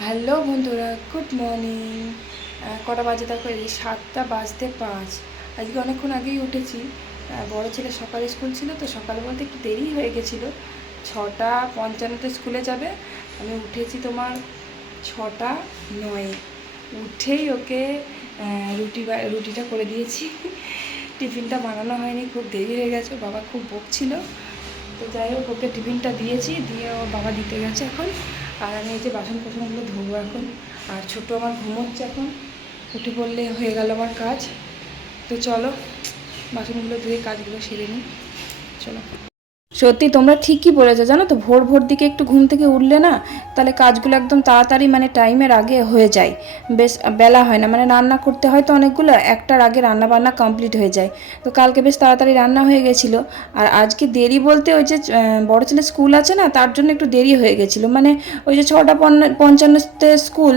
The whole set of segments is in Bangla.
হ্যালো বন্ধুরা, গুড মর্নিং। কটা বাজে দেখো? এই সাতটা বাজতে পাঁচ। আজকে অনেকক্ষণ আগেই উঠেছি। বড় ছেলে সকালে স্কুল ছিল তো সকালে বলতে একটু দেরি হয়ে গেছিল। ছটা পঞ্চান্নতে স্কুলে যাবে। আমি উঠেছি তোমার ছটা নয়ে। উঠেই ওকে রুটি রুটিটা করে দিয়েছি। টিফিনটা বানানো হয়নি, খুব দেরি হয়ে গেছে। বাবা খুব বকছিল। তো যাই হোক, ওকে টিফিনটা দিয়েছি। দিয়ে ওর বাবা দিতে গেছে এখন। আর আমি এই যে বাসন কোসনগুলো ধোবো এখন। আর ছোট আমার ঘুমোচ্ছে এখন। উঠে পড়লে হয়ে গেল আমার কাজ। তো চলো, বাসনগুলো ধুয়ে কাজগুলো সেরে নিই। চলো। সত্যি তোমরা ঠিকই বলেছ, জানো তো? ভোর ভোর দিকে একটু ঘুম থেকে উঠলে না, তাহলে কাজগুলো একদম তাড়াতাড়ি মানে টাইমের আগে হয়ে যায়। বেশ, বেলা হয় না মানে রান্না করতে হয় তো অনেকগুলো, একটার আগে রান্না বান্না কমপ্লিট হয়ে যায়। তো কালকে বেশ তাড়াতাড়ি রান্না হয়ে গেছিল। আর আজকে দেরি বলতে ওই যে বড় ছেলে স্কুল আছে না, তার জন্য একটু দেরি হয়ে গেছিল। মানে ওই যে ছটা পঞ্চান্নতে স্কুল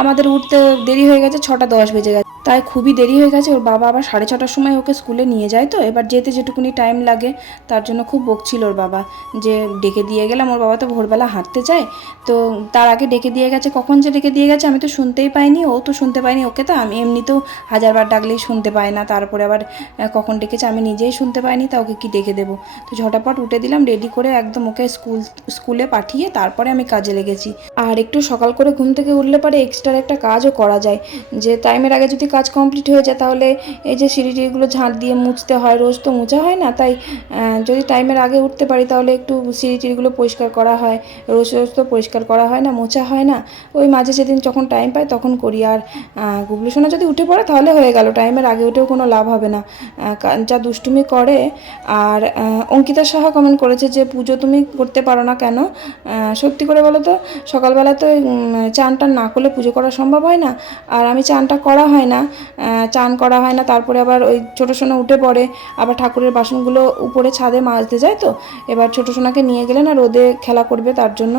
আমাদের উঠতে দেরি হয়ে গেছে, ছটা দশ বেজে গেছে। তাই খুবই দেরি হয়ে গেছে। ওর বাবা আবার সাড়ে ছটার সময় ওকে স্কুলে নিয়ে যায় তো। এবার যেতে যেটুকুনি টাইম লাগে, তার জন্য খুব বকছিল ওর বাবা যে ডেকে দিয়ে গেলাম। ওর বাবা তো ভোরবেলা হাঁটতে যায় তো তার আগে ডেকে দিয়ে গেছে। কখন যে ডেকে দিয়ে গেছে আমি তো শুনতেই পাইনি। ও তো শুনতে পাইনি ওকে তো। আমি এমনিতেও হাজারবার ডাকলেই শুনতে পায় না। তারপরে আবার কখন ডেকেছে আমি নিজেই শুনতে পাইনি। তা ওকে কি ডেকে দেবো? তো ঝটাপট উঠে দিলাম রেডি করে একদম ওকে স্কুল, স্কুলে পাঠিয়ে তারপরে আমি কাজে লেগেছি। আর একটু সকাল করে ঘুম থেকে উঠলে পরে এক্সট্রা একটা কাজও করা যায়। যে টাইমের আগে যদি কাজ কমপ্লিট হয়ে যায় তাহলে এই যে সিঁড়ি টিড়িগুলো ঝাঁট দিয়ে মুছতে হয় রোজ তো মোছা হয় না তাই যদি টাইমের আগে উঠতে পারি তাহলে একটু সিঁড়ি টিড়িগুলো পরিষ্কার করা হয় রোজ রোজ তো পরিষ্কার করা হয় না মোছা হয় না ওই মাঝে যেদিন যখন টাইম পাই তখন করি আর গুবলু সোনা যদি উঠে পড়ে তাহলে হয়ে গেল টাইমের আগে উঠেও কোনো লাভ হবে না যা দুষ্টুমি করে আর অঙ্কিতা সাহা কমেন্ট করেছে যে পুজো তুমি করতে পারো না কেন সত্যি করে বলো তো সকালবেলা তো উম, চান টান না করলে পুজো করা সম্ভব হয় না আর আমি চানটা করা হয় না চান করা হয় না। তারপরে আবার ওই ছোটো সোনা উঠে পড়ে, আবার ঠাকুরের বাসনগুলো উপরে ছাদে মাজতে যায় তো। এবার ছোটো সোনাকে নিয়ে গেলে না রোদে খেলা করবে, তার জন্য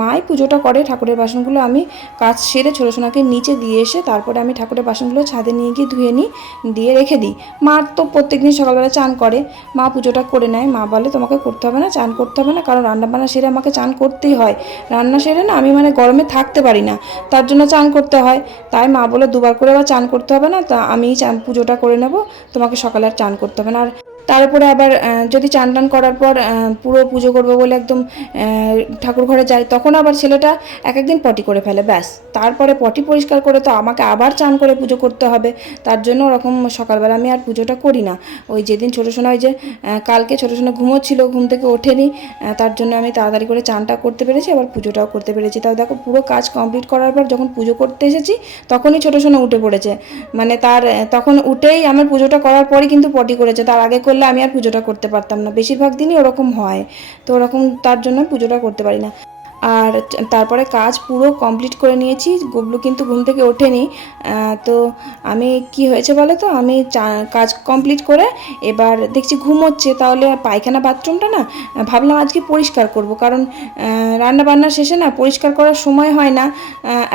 মাই পুজোটা করে ঠাকুরের বাসনগুলো। আমি কাজ সেরে ছোটো সোনাকে নিচে দিয়ে এসে তারপরে আমি ঠাকুরের বাসনগুলো ছাদে নিয়ে গিয়ে ধুয়ে নিই, দিয়ে রেখে দিই। মা তো প্রত্যেক দিন সকালবেলা চান করে, মা পুজোটা করে নেয়। মা বলে, তোমাকে করতে হবে না, চান করতে হবে না, কারণ রান্না বান্না সেরে আমাকে চান করতেই হয়। রান্না সেরে না আমি মানে গরমে থাকতে পারি না, তার জন্য চান করতে হয়। তাই মা বলে, দুবার করে আবার চান করতে হবে না, তো আমি পুজোটা করে নেব। তোমাকে সকালে আর চান করতে হবে না। আর তারপরে আবার যদি চান টান করার পর পুরো পুজো করব বলে একদম ঠাকুর ঘরে যাই তখন আবার ছেলেটা এক একদিন পটি করে ফেলে, ব্যাস। তারপরে পটি পরিষ্কার করে তো আমাকে আবার চান করে পুজো করতে হবে। তার জন্য ওরকম সকালবেলা আমি আর পুজোটা করি না। ওই যেদিন ছোটো সোনা, ওই যে কালকে ছোটো সোনা ঘুমোচ্ছিল, ঘুম থেকে ওঠেনি তার জন্য আমি তাড়াতাড়ি করে চানটা করতে পেরেছি, আবার পুজোটাও করতে পেরেছি। তাও দেখো পুরো কাজ কমপ্লিট করার পর যখন পুজো করতে এসেছি, তখনই ছোটো সোনা উঠে পড়েছে। মানে তার, তখন উঠেই আমার পুজোটা করার পরই কিন্তু পটি করেছে। তার আগে করলে আমি আর পুজোটা করতে পারতাম না। বেশিরভাগ দিনই ওরকম হয়। তো ওরকম তার জন্য পুজোটা করতে পারি না। আর তারপরে কাজ পুরো কমপ্লিট করে নিয়েছি। গুবলু কিন্তু ঘুম থেকে ওঠেনি। তো আমি কি হয়েছে বলো তো? আমি কাজ কমপ্লিট করে এবার দেখছি ঘুমোচ্ছে তাহলে পায়খানা বাথরুমটা না ভাবলাম আজকে পরিষ্কার করব। কারণ রান্না বান্না শেষে না পরিষ্কার করার সময় হয় না।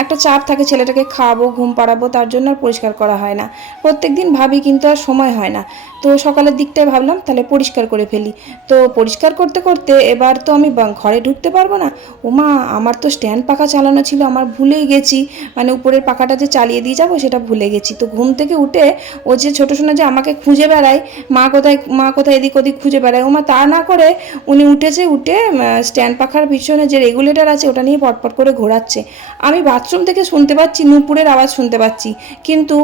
একটা চাপ থাকে ছেলেটাকে খাওয়াবো ঘুম পাড়াবো, তার জন্য আর পরিষ্কার করা হয় না। প্রত্যেক দিন ভাবি কিন্তু আর সময় হয় না। তো সকালের দিকটায় ভাবলাম, তাহলে পরিষ্কার করে ফেলি। তো পরিষ্কার করতে করতে এবার তো আমি ঘরে ঢুকতে পারব না। ওমা আমার তো স্ট্যান্ড পাখা চালানো ছিল, আমার ভুলেই গেছি। মানে উপরের পাখাটা যে চালিয়ে দিয়ে যাব, সেটা ভুলে গেছি। তো ঘুম থেকে উঠে ও যে ছোটো সোনা যে আমাকে খুঁজে বেড়ায়, মা কোথায় মা কোথায় এদিক ওদিক খুঁজে বেড়ায় ওমা তা না করে উনি উঠেছে, উঠে স্ট্যান্ড পাখার পিছনে যে রেগুলেটর আছে, ওটা নিয়ে পটপট করে ঘোরাচ্ছে। আমি বাথরুম থেকে শুনতে পাচ্ছি, নুপুরের আওয়াজ শুনতে পাচ্ছি। কিন্তু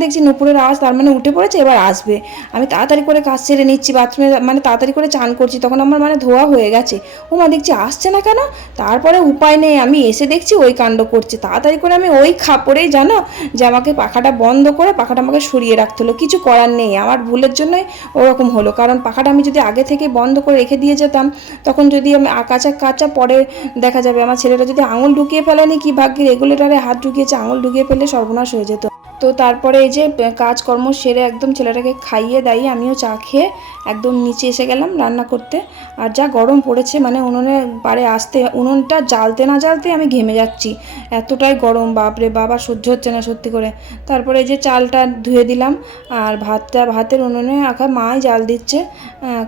দেখছি নুপুরের আওয়াজ তার মানে উঠে পড়েছে, এবার আসবে। আমি তাড়াতাড়ি করে কাজ সেরে নিচ্ছি বাথরুমে মানে তাড়াতাড়ি করে চান করছি, তখন আমার মানে ধোয়া হয়ে গেছে। ও মা দেখছি, আসছে না কেন? তারপরে উপায় নেই, আমি এসে দেখছি ওই কাণ্ড করছে। তাড়াতাড়ি করে আমি ওই খাপড়েই জানো, যে আমাকে পাখাটা বন্ধ করে পাখাটা আমাকে সরিয়ে রাখতে হলো। কিছু করার নেই, আমার ভুলের জন্যই ওরকম হলো। কারণ পাখাটা আমি যদি আগে থেকে বন্ধ করে রেখে দিয়ে যেতাম, তখন যদি আমি আ- কাঁচা কাঁচা পরে দেখা যাবে, আমার ছেলেটা যদি আঙুল ঢুকিয়ে ফেলেনি, কি ভাগ্যে রেগুলেটারে হাত ঢুকিয়েছে, আঙুল ঢুকিয়ে ফেললে সর্বনাশ হয়ে যেত। তো তারপরে এই যে কাজকর্ম সেরে একদম ছেলেটাকে খাইয়ে দাইয়ে আমিও চা খেয়ে একদম নিচে এসে গেলাম রান্না করতে। আর যা গরম পড়েছে মানে উনুনে পারে আসতে, উনুনটা জ্বালতে না জ্বালতে আমি ঘেমে যাচ্ছি। এতটাই গরম, বাপরে বাবা সহ্য হচ্ছে না সত্যি করে। তারপরে এই যে চালটা ধুয়ে দিলাম, আর ভাতটা, ভাতের উনুনে আঁকা মাই জাল দিচ্ছে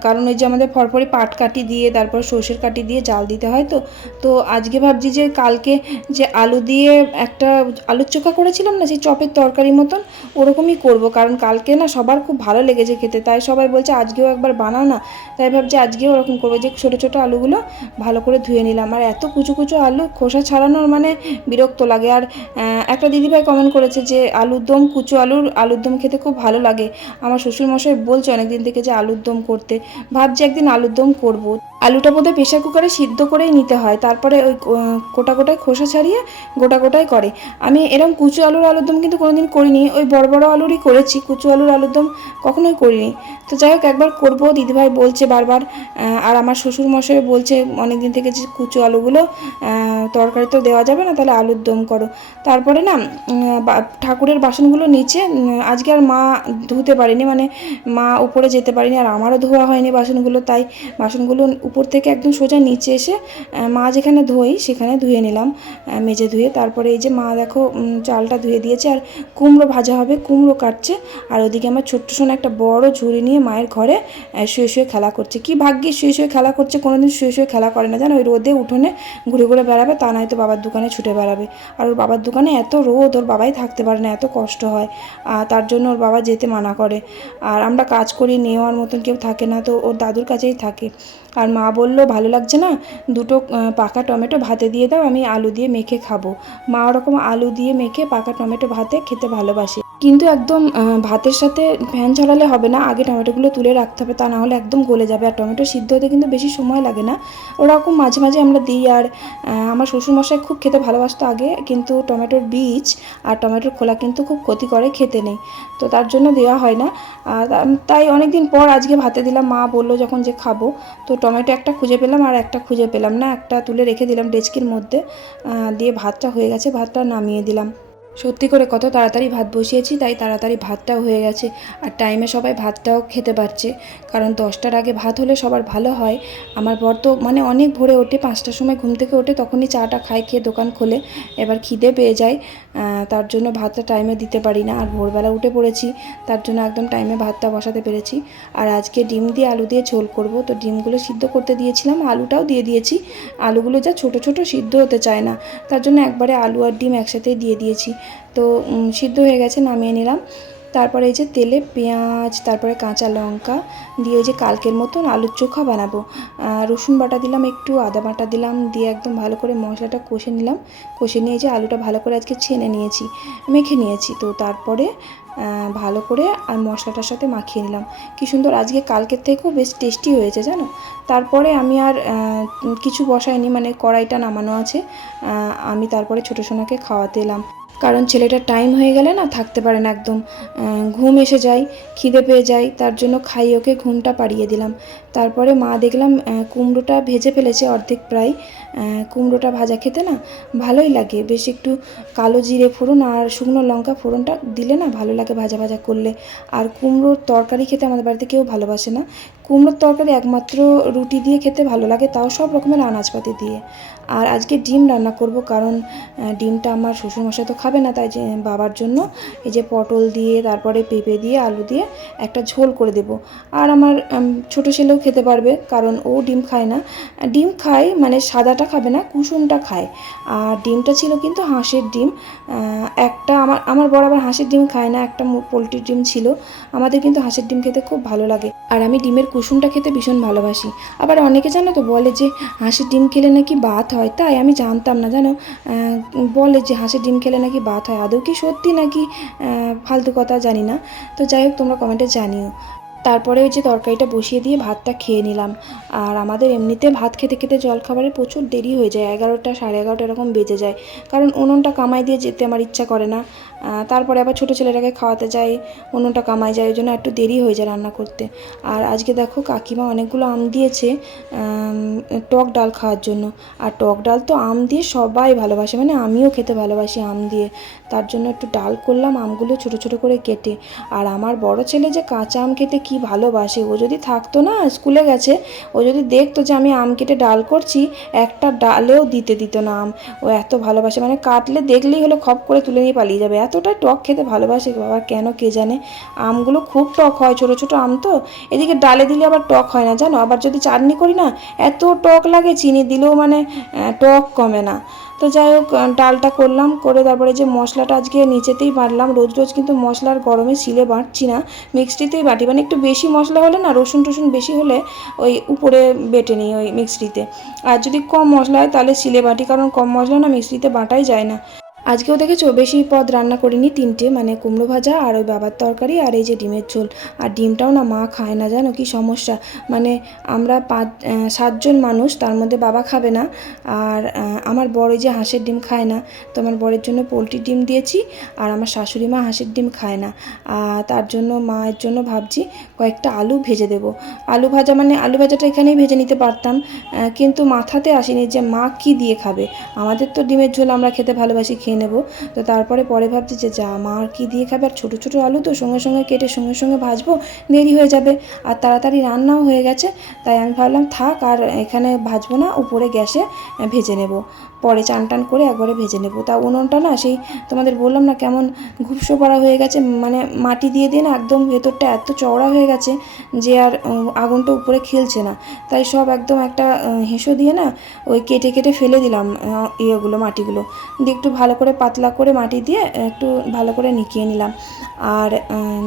কারণ ওই যে আমাদের ফরফরি পাট কাটি দিয়ে, তারপর সর্ষের কাটি দিয়ে জাল দিতে হয় তো। তো আজকে ভাবছি যে কালকে যে আলু দিয়ে একটা আলুর চোখা করেছিলাম না, সেই চপের তরকারি মতন ওরকমই করব। কারণ কালকে না সবার খুব ভালো লেগেছে খেতে। তাই সবাই বলছে, আজকেও একবার বানাও না। তাই ভাবছি আজকেও ওরকম করব। যে ছোটো ছোটো আলুগুলো ভালো করে ধুয়ে নিলাম। আর এত কুচু কুচু আলু, খোসা ছাড়ানোর মানে বিরক্ত লাগে। আর একটা দিদিভাই কমেন্ট করেছে যে, আলুর দম, কুচু আলুর আলুর দম খেতে খুব ভালো লাগে। আমার শ্বশুরমশাই বলছে অনেকদিন থেকে যে, আলুর দম করতে। ভাবছি একদিন আলুর দম করব। আলুটা বোধহয় প্রেশার কুকারে সিদ্ধ করেই নিতে হয়। তারপরে ওই গোটা গোটায় খোসা ছাড়িয়ে গোটা গোটায় করে। আমি এরকম কুচু আলুর আলুর দম কিন্তু কোনোদিন করিনি, ওই বড় বড় আলুরই করেছি, কুচু আলুর আলুর দম কখনোই করিনি। তো যাই হোক, একবার করব, দিদিভাই বলছে বারবার আর আমার শ্বশুর মশাই বলছে অনেক দিন থেকে যে কুচু আলুগুলো তরকারি তো দেওয়া যাবে না, তাহলে আলুর দম করো। তারপরে না ঠাকুরের বাসনগুলো নিচে আজকে আর মা ধুতে পারিনি মানে মা উপরে যেতে পারিনি, আর আমারও ধোয়া হয়নি বাসনগুলো, তাই বাসনগুলো উপর থেকে একদম সোজা নিচে এসে মা যেখানে ধোই, সেখানে ধুয়ে নিলাম মেজে ধুয়ে, তারপরে এই যে মা দেখো চালটা ধুয়ে দিয়েছে, আর কুমড়ো ভাজা হবে, কুমড়ো কাটছে। আর ওদিকে আমার ছোট্ট সোনা একটা বড় ঝুড়ি নিয়ে মায়ের ঘরে শুয়ে শুয়ে খেলা করছে। কি ভাগ্যে শুয়ে শুয়ে খেলা করছে, কোনোদিন শুয়ে শুয়ে খেলা করে না। জানো, ওই রোদে উঠোনে ঘুরে ঘুরে বেড়াবে, তা নয়তো বাবার দোকানে ছুটে বেড়াবে। আর ওর বাবার দোকানে এত রোদ, ওর বাবাই থাকতে পারে না, এত কষ্ট হয়। আর তার জন্য ওর বাবা যেতে মানা করে। আর আমরা কাজ করি, নেওয়ার মতন কেউ থাকে না, তো ওর দাদুর কাছেই থাকে। আর মা বলল, ভালো লাগছে না? দুটো পাকা টমেটো ভাতে দিয়ে দাও, আমি আলু দিয়ে মেখে খাব। মা ওরকম আলু দিয়ে মেখে পাকা টমেটো ভাতে খেতে ভালোবাসে। কিন্তু একদম ভাতের সাথে ফ্যান ছড়ালে হবে না, আগে টমেটোগুলো তুলে রাখতে হবে, তা না হলে একদম গলে যাবে। আর টমেটো সিদ্ধ হতে কিন্তু বেশি সময় লাগে না। ওরকম মাঝে মাঝে আমরা দিই, আর আমার শ্বশুরমশাই খুব খেতে ভালোবাসতো আগে, কিন্তু টমেটোর বীজ আর টমেটোর খোলা কিন্তু খুব ক্ষতি করে খেতে নেই। তো তার জন্য দেওয়া হয় না। তাই অনেক দিন পর আজকে ভাতে দিলাম, মা বলল যখন যে খাব। তো টমেটো একটা খুঁজে পেলাম আর একটা খুঁজে পেলাম না, একটা তুলে রেখে দিলাম ডেস্কির মধ্যে দিয়ে ভাতটা হয়ে গেছে, ভাতটা নামিয়ে দিলাম। সত্যি করে কত তাড়াতাড়ি ভাত বসিয়েছি, তাই তাড়াতাড়ি ভাতটাও হয়ে গেছে। আর টাইমে সবাই ভাতটাও খেতে পারছে, কারণ দশটার আগে ভাত হলে সবার ভালো হয়। আমার বর তো মানে অনেক ভোরে ওঠে, পাঁচটার সময় ঘুম থেকে ওঠে, তখনই চাটা খায়, খেয়ে দোকান খোলে। এবার খিদে পেয়ে যায় তার জন্য ভাতটা টাইমে দিতে পারি না। আর ভোরবেলা উঠে পড়েছি, তার জন্য একদম টাইমে ভাতটা বসাতে পেরেছি। আর আজকে ডিম দিয়ে আলু দিয়ে ঝোল করব। তো ডিমগুলো সিদ্ধ করতে দিয়েছিলাম, আলুটাও দিয়ে দিয়েছি। আলুগুলো যা ছোট ছোট সিদ্ধ হতে চায় না, তার জন্য একবারে আলু আর ডিম একসাথেই দিয়ে দিয়েছি। তো সিদ্ধ হয়ে গেছে, নামিয়ে নিলাম। তারপরে এই যে তেলে পেঁয়াজ, তারপরে কাঁচা লঙ্কা দিয়ে ওই যে কালকের মতন আলুর চোখা বানাবো। রসুন বাটা দিলাম, একটু আদা বাটা দিলাম, দিয়ে একদম ভালো করে মশলাটা কষে নিলাম। কষে নিয়ে যে আলুটা ভালো করে আজকে ছেনে নিয়েছি, মেখে নিয়েছি। তো তারপরে ভালো করে আর মশলাটার সাথে মাখিয়ে নিলাম। কি সুন্দর, আজকে কালকের থেকেও বেশ টেস্টি হয়েছে, জানো? তারপরে আমি আর কিছু বসাইনি মানে কড়াইটা নামানো আছে। আমি তারপরে ছোটো সোনাকে খাওয়াতে এলাম। কারণ ছেলেটা টাইম হয়ে গেলে না থাকতে পারে না একদম। ঘুম এসে যায়, খিদে পেয়ে যায়, তার জন্য খাই ওকে, ঘুমটা পাড়িয়ে দিলাম। তারপরে মা দেখলাম কুমড়োটা ভেজে ফেলেছে অর্ধেক প্রায়। কুমড়োটা ভাজা খেতে না ভালোই লাগে। বেশ একটু কালো জিরে ফোড়ন আর শুকনো লঙ্কা ফোড়নটা দিলে না ভালো লাগে ভাজা ভাজা করলে। আর কুমড়োর তরকারি খেতে আমাদের বাড়িতে কেউ ভালোবাসে না। কুমড়োর তরকারি একমাত্র রুটি দিয়ে খেতে ভালো লাগে, তাও সব রকমের আনাজপাতি দিয়ে। আর আজকে ডিম রান্না করব কারণ ডিমটা আমার শ্বশুরমশাই তো খাবে না, তাই যে বাবার জন্য এই যে পটল দিয়ে, তারপরে পেঁপে দিয়ে, আলু দিয়ে একটা ঝোল করে দেব। আর আমার ছোটো ছেলেও খেতে পারবে কারণ ও ডিম খায় না। ডিম খায় মানে সাদাটা খাবে না, কুসুমটা খায়। আর ডিমটা ছিল কিন্তু হাঁসের ডিম। একটা আমার আমার বড় আবার হাঁসের ডিম খায় না, একটা পোলট্রির ডিম ছিল। আমাদের কিন্তু হাঁসের ডিম খেতে খুব ভালো লাগে। আর আমি ডিমের কুসুমটা খেতে ভীষণ ভালোবাসি। আবার অনেকে জানো তো বলে যে, হাঁসের ডিম খেলে নাকি বাত হয়? তাই আমি জানতাম না, জানো? বলে যে, হাঁসের ডিম খেলে নাকি বাত হয়? আদৌ কি সত্যি নাকি ফালতু কথা জানি না। তো যাই হোক, তোমরা কমেন্টে জানিও। তারপরে ওই যে তরকারিটা বসিয়ে দিয়ে ভাতটা খেয়ে নিলাম। আর আমাদের এমনিতে ভাত খেতে খেতে জলখাবারে প্রচুর দেরি হয়ে যায়, এগারোটা সাড়ে এগারোটা এরকম বেজে যায়। কারণ উনুনটা কামাই দিয়ে যেতে আমার ইচ্ছা করে না। তারপরে আবার ছোটো ছেলেটাকে খাওয়াতে যাই, অন্যটা কামাই যায়, ওই জন্য একটু দেরি হয়ে যায় রান্না করতে। আর আজকে দেখো কাকিমা অনেকগুলো আম দিয়েছে টক ডাল খাওয়ার জন্য। আর টক ডাল তো আম দিয়ে সবাই ভালোবাসে মানে আমিও খেতে ভালোবাসি আম দিয়ে। তার জন্য একটু ডাল করলাম, আমগুলো ছোট ছোট করে কেটে। আর আমার বড় ছেলে যে কাঁচা আম খেতে কি ভালোবাসে, ও যদি থাকতো না, স্কুলে গেছে, ও যদি দেখতো যে আমি আম কেটে ডাল করছি, একটা ডালেও দিতে দিত না আম। ও এত ভালোবাসে মানে কাটলে দেখলেই হলো খপ করে তুলে নিয়ে পালিয়ে যাবে এতটা টক খেতে ভালোবাসে বাবা? কেন কে জানে? আমগুলো খুব টক হয়, ছোট ছোট আম তো। এদিকে ডালে দিলে আবার টক হয় না, জানো? আবার যদি চাটনি করি না, এত টক লাগে, চিনি দিলেও মানে টক কমে না। তো যাই হোক ডালটা করলাম, করে তারপরে যে মশলাটা আজকে নিচেতেই বাটলাম, রোজ রোজ কিন্তু মশলার গরমে শিলে বাটছি না, মিক্সিতেই বাটি। মানে একটু বেশি মশলা হলে না, রসুন টসুন বেশি হলে ওই উপরে বেটে নিই ওই মিক্সিতে। আর যদি কম মশলা হয়, তাহলে শিলে বাটি, কারণ কম মশলা না মিক্সিতে বাটাই যায় না। আজকেও দেখেছ বেশি পদ রান্না করিনি, তিনটে মানে কুমড়ো ভাজা আর ওই বাবার তরকারি আর এই যে ডিমের ঝোল। আর ডিমটাও না মা খায় না, জানো কি সমস্যা? মানে আমরা পাঁচ সাতজন মানুষ, তার মধ্যে বাবা খাবে না। আর আমার বড় যে হাঁসের ডিম খায় না, তো আমার বরের জন্য পোলট্রির ডিম দিয়েছি, আর আমার শাশুড়ি মা হাঁসের ডিম খায় না। আর তার জন্য মায়ের জন্য ভাবছি কয়েকটা আলু ভেজে দেবো। আলু ভাজা মানে আলু ভাজাটা এখানেই ভেজে নিতে পারতাম কিন্তু মাথাতে আসেনি যে মা কি দিয়ে খাবে। আমাদের তো ডিমের ঝোল আমরা খেতে ভালোবাসি, খেয়ে নেব। তো তারপরে পরে ভাবছি যে, যা মা আর কী দিয়ে খাবে? আর ছোটো ছোটো আলু তো সঙ্গে সঙ্গে কেটে সঙ্গে সঙ্গে ভাজবো, দেরি হয়ে যাবে। আর তাড়াতাড়ি রান্নাও হয়ে গেছে, তাই আমি ভাবলাম থাক আর এখানে ভাজবো না, উপরে গ্যাসে ভেজে নেব। পরে চান টান করে একবারে ভেজে নেব। তা উনুনটা না সেই তোমাদের বললাম না কেমন ঘুপসো করা হয়ে গেছে মানে মাটি দিয়ে দিয়ে না একদম ভেতরটা এত চওড়া হয়ে গেছে যে আর আগুনটা উপরে খেলছে না। তাই সব একদম একটা হেঁসো দিয়ে না ওই কেটে কেটে ফেলে দিলাম ইয়েগুলো, মাটিগুলো। দিয়ে একটু ভালো করে পাতলা করে মাটি দিয়ে একটু ভালো করে নিকিয়ে নিলাম। আর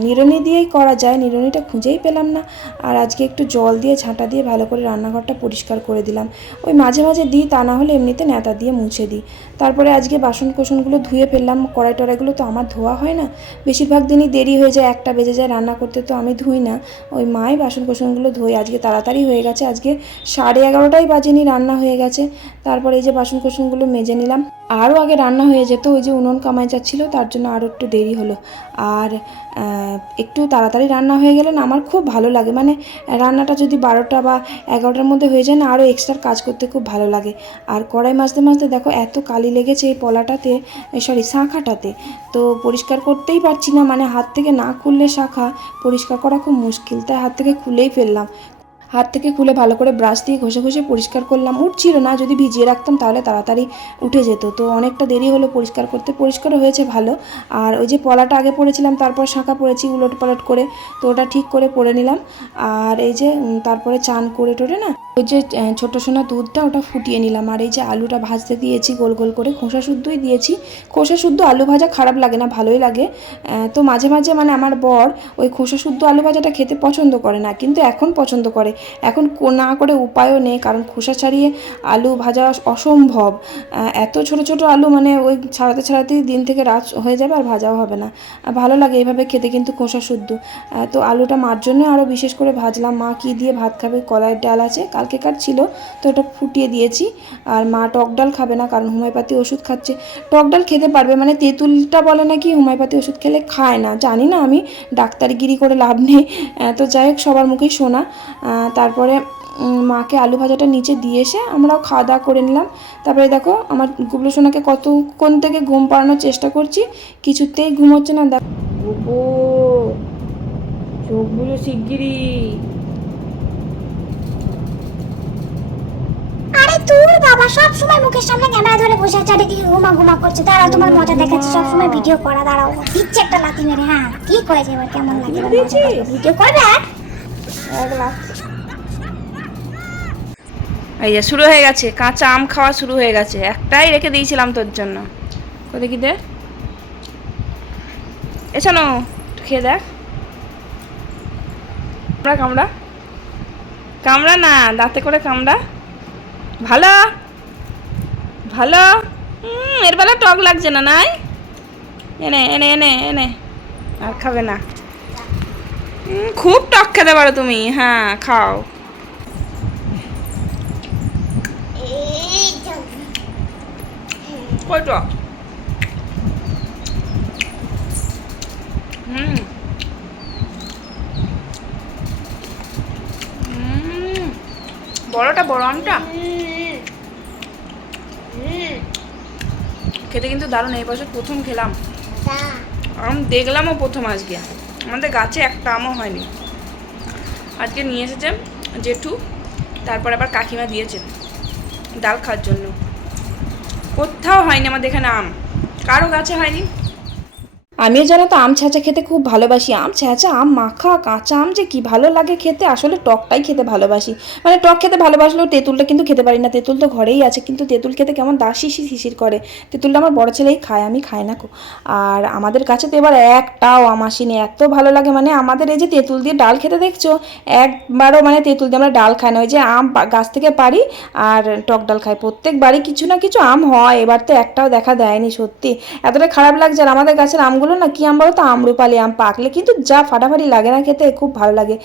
নিড়ুনি দিয়েই করা যায়, নিড়ুনিটা খুঁজেই পেলাম না। আর আজকে একটু জল দিয়ে ঝাঁটা দিয়ে ভালো করে রান্নাঘরটা পরিষ্কার করে দিলাম। ওই মাঝে মাঝে দিই তা না হলে এমনিতে নেতা দিয়ে মুছে দিই। তারপরে আজকে বাসন কোসনগুলো ধুয়ে ফেললাম কড়াই টড়াইগুলো তো আমার ধোয়া হয় না। বেশিরভাগ দিনই দেরি হয়ে যায়, একটা বেজে যায় রান্না করতে, তো আমি ধুই না। ওই মাই বাসন কোসনগুলো ধুই, আজকে তাড়াতাড়ি হয়ে গেছে। আজকে সাড়ে এগারোটাই বাজেনি, রান্না হয়ে গেছে। তারপরে এই যে বাসন কোসনগুলো মেজে নিলাম। আরও আগে রান্না হয়ে যেত, ওই যে উনুন কামাই যাচ্ছিল, তার জন্য আরও একটু দেরি হলো। আর একটু তাড়াতাড়ি রান্না হয়ে গেলে না আমার খুব ভালো লাগে। মানে রান্নাটা যদি বারোটা বা এগারোটার মধ্যে হয়ে যায় না, আরও এক্সট্রা কাজ করতে খুব ভালো লাগে। আর কড়াই মাজতে মাজতে দেখো, এত কালি লেগেছে এই পলাটাতে সরি শাঁখাটাতে। তো পরিষ্কার করতেই পারছি না মানে হাত থেকে না খুললে শাখা, পরিষ্কার করা খুব মুশকিল, তাই হাত থেকে খুলেই ফেললাম। হাত থেকে খুলে ভালো করে ব্রাশ দিয়ে ঘষে ঘষে পরিষ্কার করলাম। উঠছিল না, যদি ভিজিয়ে রাখতাম তাহলে তাড়াতাড়ি উঠে যেত। তো অনেকটা দেরি হলো পরিষ্কার করতে। পরিষ্কার হয়েছে ভালো। আর ওই যে পলাটা আগে পরেছিলাম, তারপর শাঁখা পরেছি উলট পালট করে। তো ওটা ঠিক করে পরে নিলাম। আর এই যে তারপরে চান করে টোরে না ওই যে ছোটো সোনা দুধটা ওটা ফুটিয়ে নিলাম। আর এই যে আলুটা ভাজতে দিয়েছি, গোল গোল করে খোসা শুদ্ধই দিয়েছি। খোসা শুদ্ধ আলু ভাজা খারাপ লাগে না, ভালোই লাগে। তো মাঝে মাঝে মানে আমার বর ওই খোসা শুদ্ধ আলু ভাজাটা খেতে পছন্দ করে না, কিন্তু এখন পছন্দ করে। এখন না করে উপায়ও নেই, কারণ খোসা ছাড়িয়ে আলু ভাজা অসম্ভব। এত ছোট ছোট আলু মানে ওই ছাড়াতে ছাড়াতেই দিন থেকে রাত হয়ে যাবে আর ভাজাও হবে না। ভালো লাগে এইভাবে খেতে কিন্তু খোসা শুদ্ধ। তো আলুটা মার জন্য আরও বিশেষ করে ভাজলাম। মা কী দিয়ে ভাত খাবে, কলাইয়ের ডাল আছে কালকে কার ছিল, তো ওটা ফুটিয়ে দিয়েছি। আর মা টক ডাল খাবে না, কারণ হোমিওপ্যাথি ওষুধ খাচ্ছে। টক ডাল খেতে পারবে মানে তেঁতুলটা বলে নাকি হোমিওপ্যাথি ওষুধ খেলে খায় না, জানি না আমি, ডাক্তারিগিরি করে লাভ নেই। তো যাই হোক, সবার মুখেই শোনা তারপরে মাকে আলু ভাজাটা নিচে দিয়ে এসে আমরাও খাওয়া দাওয়া করে নিলাম। তারপরে দেখো, আমার গুবলু সোনাকে কতক্ষণ থেকে ঘুম পাড়ানোর চেষ্টা করছি, কিছুতেই ঘুম হচ্ছে না দেখো চোখগুলো শিগগিরি আরে তোর বাবা সব সময় মুখের সামনে ক্যামেরা ধরে বসে আছে। চারিদিকে ঘুমা ঘুমা করছে? দাঁড়াও তোমার মজা দেখাচ্ছি। সব সময় ভিডিও করা দাঁড়াও। দিচ্ছে একটা লাথি মেরে হ্যাঁ ঠিক হয়েছে এবার? কেমন লাগে ভিডিও করবে এই যে শুরু হয়ে গেছে। কাঁচা আম খাওয়া শুরু হয়ে গেছে। একটাই রেখে দিয়েছিলাম তোর জন্য। কোথায় কি দে? এছানো খেয়ে দেখ। কামড়া কামড়া। কামড়া না দাঁতে করে কামড়া। ভালো? ভালো? এর বেলা টক লাগছে না, নাই? এনে এনে এনে এনে। আর খাবে না। খুব টক খেতে পারো তুমি। হ্যাঁ খাও। টক? হুম। বড়টা, বড় আমটা খেতে কিন্তু দারুণ এই বছর প্রথম খেলাম। আম দেখলামও প্রথম আজকে। আমাদের গাছে একটা আমও হয়নি। আজকে নিয়ে এসেছে জেঠু তারপর আবার কাকিমা দিয়েছে ডাল খাওয়ার জন্য। কোথাও হয়নি আমাদের এখানে আম। কারও গাছে হয়নি। আমিও জানো তো আম ছ্যাঁচা খেতে খুব ভালোবাসি। আম ছ্যাঁচা আম মাখা, কাঁচা আম যে কি ভালো লাগে খেতে, আসলে টকটাই খেতে ভালোবাসি। মানে টক খেতে ভালোবাসলেও তেঁতুলটা কিন্তু খেতে পারি না। তেঁতুল তো ঘরেই আছে, কিন্তু তেঁতুল খেতে কেমন দাসি শিশির করে। তেঁতুলটা আমার বড় ছেলেই খায়, আমি খাই না কো। আর আমাদের কাছে তো এবার একটাও আম আসেনি। এত ভালো লাগে মানে আমাদের এই যে তেঁতুল দিয়ে ডাল খেতে দেখছ? একবারও মানে তেঁতুল দিয়ে আমরা ডাল খাই না। ওই যে আম গাছ থেকে পারি আর টক ডাল খাই। প্রত্যেকবারই কিছু না কিছু আম হয়। এবার তো একটাও দেখা দেয়নি, সত্যি। এতটা খারাপ লাগছে আর আমাদের গাছের আমগুলো না কি আম বলো তো? আমরুপালি আম পাকলে কিন্তু যা ফাটাফাটি লাগে না খেতে খুব ভালো লাগে।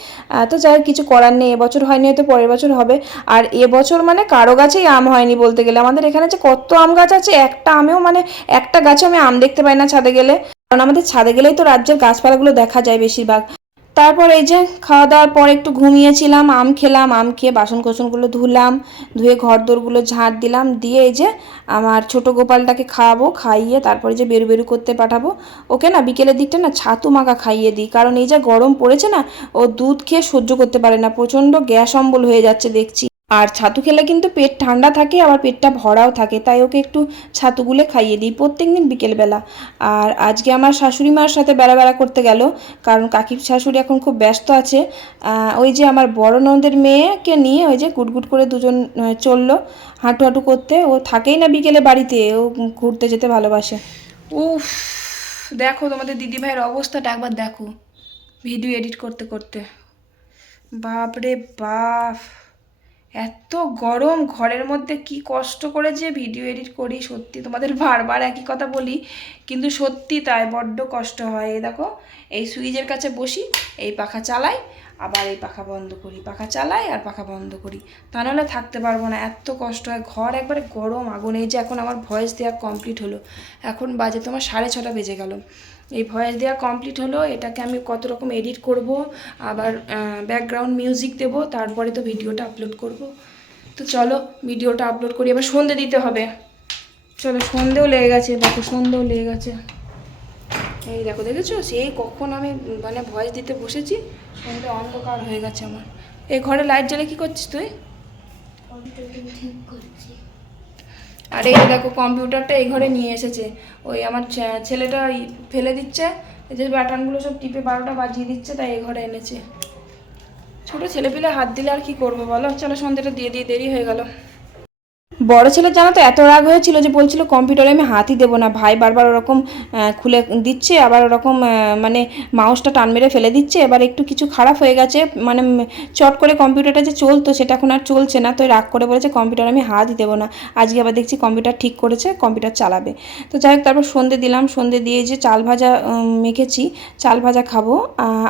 তো যাই কিছু করার নেই, এবছর হয়নি হয়তো, পরের বছর হবে। আর এবছর মানে কারও গাছেই আম হয়নি বলতে গেলে। আমাদের এখানে যে কত আম গাছ আছে, একটা আমেও মানে একটা গাছে আমি আম দেখতে পাই না ছাদে গেলে। কারণ আমাদের ছাদে গেলেই তো রাজ্যের গাছপালাগুলো দেখা যায় বেশিরভাগ। তারপর এই যে খাওয়া দাওয়ার পর একটু ঘুমিয়েছিলাম, আম খেলাম, আম খেয়ে বাসন কোসনগুলো ধুলাম, ধুয়ে ঘর দোরগুলো ঝাঁট দিলাম, দিয়ে এই যে আমার ছোট গোপালটাকে খাওয়াবো, খাইয়ে তারপরে যে বেরু বেরু করতে পাঠাবো, ওকে না বিকেলের দিকটা না ছাতু মাখা খাইয়ে দিই। কারণ এই যে গরম পড়েছে না, ও দুধ খেয়ে সহ্য করতে পারে না, প্রচণ্ড গ্যাস অম্বল হয়ে যাচ্ছে দেখছি। আর ছাতু খেলে কিন্তু পেট ঠান্ডা থাকে, আবার পেটটা ভরাও থাকে, তাই ওকে একটু ছাতুগুলো খাইয়ে দিই প্রত্যেক দিন বিকেলবেলা। আর আজকে আমার শাশুড়ি মার সাথে বেড়া বেড়া করতে গেল, কারণ কাকির শাশুড়ি এখন খুব ব্যস্ত আছে। ওই যে আমার বড় ননদের মেয়েকে নিয়ে ওই যে গুটগুট করে দুজন চলল হাঁটু হাঁটু করতে। ও থাকেই না বিকেলে বাড়িতে, ও ঘুরতে যেতে ভালোবাসে। উফ, দেখো তোমাদের দিদি ভাইয়ের অবস্থাটা একবার দেখো। ভিডিও এডিট করতে করতে। বাপরে বাপ। এত গরম, ঘরের মধ্যে কি কষ্ট করে যে ভিডিও এডিট করি, সত্যি তোমাদের বারবার একই কথা বলি, কিন্তু সত্যি তাই, বড্ড কষ্ট হয়। এই দেখো, এই সুইচের কাছে বসি, এই পাখা চালাই, আবার এই পাখা বন্ধ করি, পাখা চালাই আর পাখা বন্ধ করি। তা নাহলে থাকতে পারব না, এত কষ্ট হয়, ঘর একবারে গরম আগুন, এই যে এখন আমার ভয়েস দেওয়া কমপ্লিট হলো। এখন বাজে তোমার সাড়ে ছটা বেজে গেল। এই ভয়েস দেওয়া কমপ্লিট হলো, এটাকে আমি কত রকম এডিট করব, আবার ব্যাকগ্রাউন্ড মিউজিক দেবো, তারপরে তো ভিডিওটা আপলোড করব। তো চলো, ভিডিওটা আপলোড করি, এবার সন্ধে দিতে হবে। চলো, সন্ধেও লেগে গেছে, দেখো, সন্ধেও লেগে গেছে। এই দেখো, দেখেছ? সেই কখন আমি মানে ভয়েস দিতে বসেছি, সন্ধে অন্ধকার হয়ে গেছে আমার। এই ঘরে লাইট জ্বালে কি করছিস তুই? আর এই দেখো কম্পিউটারটা এই ঘরে নিয়ে এসেছে। ওই আমার ছেলেটা ফেলে দিচ্ছে, এই যে ব্যাটার্নগুলো সব টিপে বারোটা বাজিয়ে দিচ্ছে, তাই এই ঘরে এনেছে। ছোটো ছেলেপিলে হাত দিলে আর কি করব বলো? চলো সন্ধ্যেটা দিয়ে দিয়ে দেরি হয়ে গেল। বড় ছেলে জানো তো, এত রাগ হয়েছিল যে বলছিল, কম্পিউটারে আমি হাতই দেবো না। ভাই বারবার ওরকম খুলে দিচ্ছে, আবার ওরকম মানে মাউসটা টান মেরে ফেলে দিচ্ছে। এবার একটু কিছু খারাপ হয়ে গেছে মানে চট করে কম্পিউটারটা যে চলতো, সেটা এখন আর চলছে না। তো রাগ করে বলেছে, কম্পিউটার আমি হাতই দেবো না। আজকে আবার দেখছি কম্পিউটার ঠিক করেছে, কম্পিউটার চালাবে। তো যাই হোক, তারপর সন্ধে দিলাম। সন্ধে দিয়ে যে চাল ভাজা মেখেছি, চাল ভাজা খাব।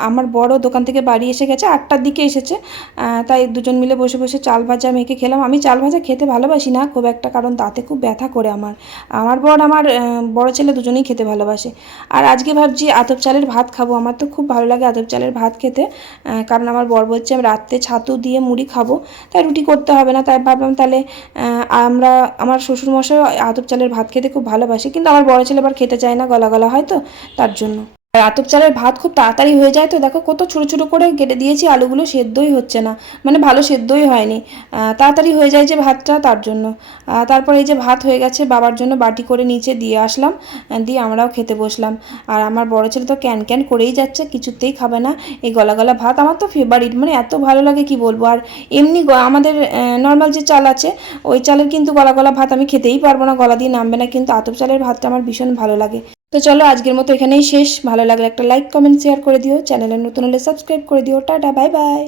আমার বড় দোকান থেকে বাড়ি এসে গেছে, আটটার দিকে এসেছে। তাই দুজন মিলে বসে বসে চাল ভাজা মেখে খেলাম। আমি চাল ভাজা খেতে ভালোবাসি না, খুব একটা, কারণ তাতে খুব ব্যথা করে আমার। আমার বর আমার বড় ছেলে দুজনেই খেতে ভালোবাসে। আর আজকে ভাবছি আতপ চালের ভাত খাব। আমার তো খুব ভালো লাগে আতপ চালের ভাত খেতে কারণ আমার বর বলছে আমি রাত্রে ছাতু দিয়ে মুড়ি খাব, তাই রুটি করতে হবে না। তাই ভাবলাম তাহলে আমরা, আমার শ্বশুরমশাই আতপ চালের ভাত খেতে খুব ভালোবাসে, কিন্তু আমার বড় ছেলে আবার খেতে চায় না গলা গলা, হয় তো? তার জন্য। আর আতপ চালের ভাত খুব তাড়াতাড়ি হয়ে যায় তো দেখো কত ছোটো ছোটো করে কেটে দিয়েছি, আলুগুলো সেদ্ধই হচ্ছে না মানে ভালো সেদ্ধই হয়নি। তাড়াতাড়ি হয়ে যায় যে ভাতটা তার জন্য। তারপর এই যে ভাত হয়ে গেছে, বাবার জন্য বাটি করে নিচে দিয়ে আসলাম দিয়ে আমরাও খেতে বসলাম। আর আমার বড় ছেলে তো ক্যান ক্যান করেই যাচ্ছে, কিছুতেই খাবে না। এই গলা গলা ভাত আমার তো ফেভারিট মানে এত ভালো লাগে কি বলব? আর এমনি আমাদের নর্মাল যে চাল আছে, ওই চালের কিন্তু গলা গলা ভাত আমি খেতেই পারব না, গলা দিয়ে নামবে না, কিন্তু আতপ চালের ভাতটা আমার ভীষণ ভালো লাগে। তো চলো আজকের মতো এখানেই শেষ। ভালো লাগলে একটা লাইক কমেন্ট শেয়ার করে দিও। চ্যানেলে নতুন হলে সাবস্ক্রাইব করে দিও। Tata bye bye